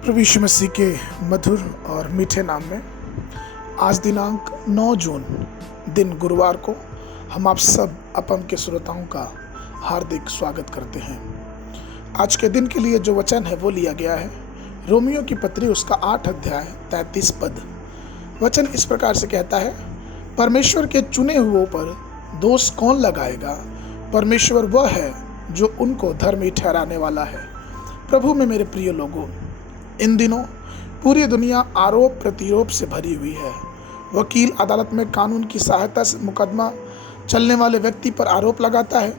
प्रभु यीशु मसीह के मधुर और मीठे नाम में आज दिनांक 9 जून दिन गुरुवार को हम आप सब अपम के श्रोताओं का हार्दिक स्वागत करते हैं। आज के दिन के लिए जो वचन है वो लिया गया है रोमियो की पत्री उसका 8 अध्याय 33 पद। वचन इस प्रकार से कहता है, परमेश्वर के चुने हुओं पर दोष कौन लगाएगा? परमेश्वर वह है जो उनको धर्मी ठहराने वाला है। प्रभु में मेरे प्रिय लोगों, इन दिनों पूरी दुनिया आरोप प्रतिरोप से भरी हुई है। वकील अदालत में कानून की सहायता से मुकदमा चलने वाले व्यक्ति पर आरोप लगाता है।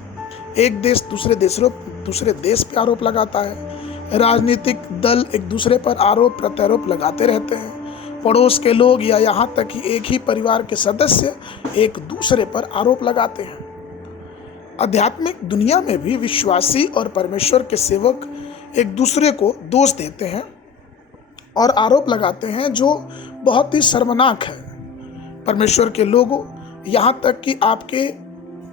एक देश दूसरे देश पे आरोप लगाता है। राजनीतिक दल एक दूसरे पर आरोप प्रत्यारोप लगाते रहते हैं। पड़ोस के लोग या यहाँ तक कि एक ही परिवार के सदस्य एक दूसरे पर आरोप लगाते हैं। आध्यात्मिक दुनिया में भी विश्वासी और परमेश्वर के सेवक एक दूसरे को दोष देते हैं और आरोप लगाते हैं, जो बहुत ही शर्मनाक है। परमेश्वर के लोगों, यहाँ तक कि आपके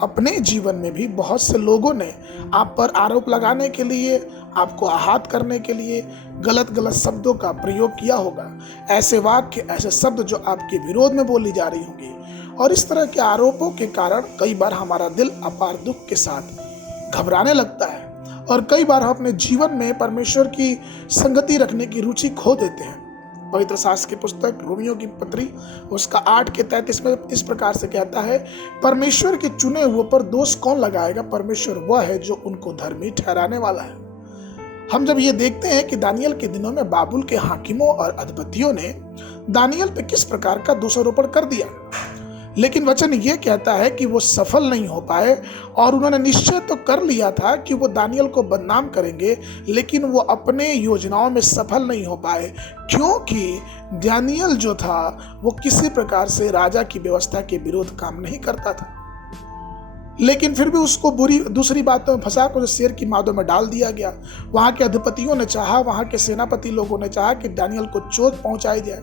अपने जीवन में भी बहुत से लोगों ने आप पर आरोप लगाने के लिए, आपको आहत करने के लिए गलत शब्दों का प्रयोग किया होगा। ऐसे वाक्य, ऐसे शब्द जो आपके विरोध में बोली जा रही होंगी, और इस तरह के आरोपों के कारण कई बार हमारा दिल अपार दुख के साथ घबराने लगता है और कई बार हम अपने जीवन में परमेश्वर की संगति रखने की रुचि खो देते हैं। पवित्र शास्त्र की पुस्तक रोमियो की पत्री उसका 8 के 33 में इस प्रकार से कहता है, परमेश्वर के चुने हुए पर दोष कौन लगाएगा? परमेश्वर वह है जो उनको धर्मी ठहराने वाला है। हम जब ये देखते हैं कि दानियल के दिनों में बाबुल के हाकिमों और अधिपतियों ने दानियल पे किस प्रकार का दोषारोपण कर दिया, लेकिन वचन ये कहता है कि वो सफल नहीं हो पाए और उन्होंने निश्चय तो कर लिया था कि वो दानियल को बदनाम करेंगे, लेकिन वो अपने योजनाओं में सफल नहीं हो पाए, क्योंकि दानियल जो था वो किसी प्रकार से राजा की व्यवस्था के विरोध काम नहीं करता था। लेकिन फिर भी उसको दूसरी बातों में फंसा कर शेर की मादों में डाल दिया गया। वहां के अधिपतियों ने चाहा, वहां के सेनापति लोगों ने चाहा कि दानियल को चोट पहुंचाई जाए,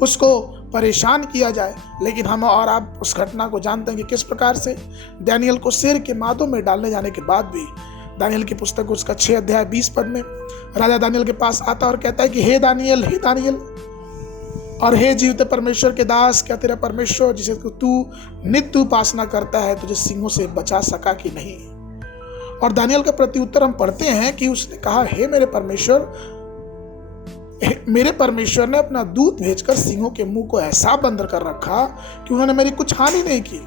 उसको परेशान किया जाए। लेकिन हम और आप उस घटना को जानते हैं कि किस प्रकार से दानियल को शेर के मादों में डालने जाने के बाद भी दानियल की पुस्तक उसका 6 अध्याय 20 पद में राजा दानियल के पास आता और कहता है कि हे दानियल और हे जीवित परमेश्वर के दास, क्या तेरा परमेश्वर जिसे तू नित्य उपासना करता है तुझे सिंहों से बचा सका कि नहीं? और दानियल का प्रत्युत्तर हम पढ़ते हैं कि उसने कहा, हे मेरे परमेश्वर ने अपना दूत भेजकर सिंहों के मुंह को ऐसा बंद कर रखा कि उन्होंने मेरी कुछ हानि नहीं की।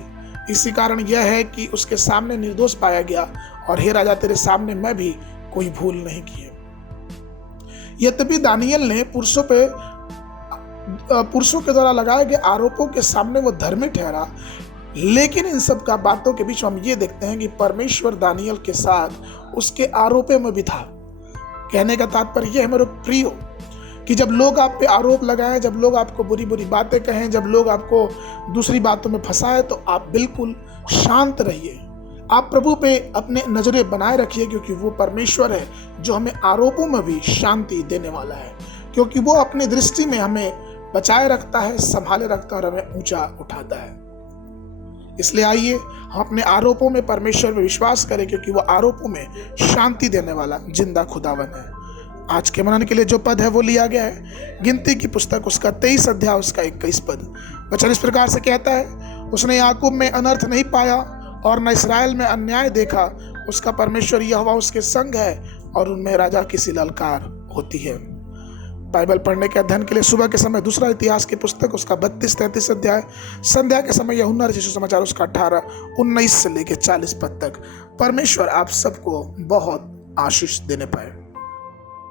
इसी कारण यह है कि उसके सामने निर्दोष पाया गया, और हे राजा तेरे सामने मैं भी कोई भूल नहीं की। यद्यपि दानियल ने पुरुषों के द्वारा लगाए गए आरोपों के सामने वो धर्मी ठहरा, लेकिन इन सब का बातों के बीच हम ये देखते हैं कि परमेश्वर दानियल के साथ उसके आरोपों में भी था। कहने का तात्पर्य यह है मेरे प्रियो, कि जब लोग आप पे आरोप लगाएं, जब लोग आपको बुरी बातें कहें, जब लोग आपको दूसरी बातों में फंसाएं, तो आप बिल्कुल शांत रहिए। आप प्रभु पे अपने नजरें बनाए रखिए, क्योंकि वो परमेश्वर है जो हमें आरोपों में भी शांति देने वाला है, क्योंकि वो अपनी दृष्टि में हमें बचाए रखता है, संभाले रखता है और हमें ऊंचा उठाता है। इसलिए आइए हम अपने आरोपों में परमेश्वर में विश्वास करें, क्योंकि वो आरोपों में शांति देने वाला जिंदा खुदावन है। आज के मनन के लिए जो पद है वो लिया गया है गिनती की पुस्तक उसका 23 अध्याय उसका 21 पद। वचन इस प्रकार से कहता है, उसने याकूब में अनर्थ नहीं पाया और न इसराइल में अन्याय देखा। उसका परमेश्वर यहोवा उसके संग है और उनमें राजा की सी ललकार होती है। बाइबल पढ़ने के अध्ययन के लिए सुबह के समय दूसरा इतिहास की पुस्तक उसका 32-33 अध्याय, संध्या के समय यूहन्ना रचित सुसमाचार उसका 18-19 से लेकर 40 पद तक। परमेश्वर आप सबको बहुत आशीष देने पाए।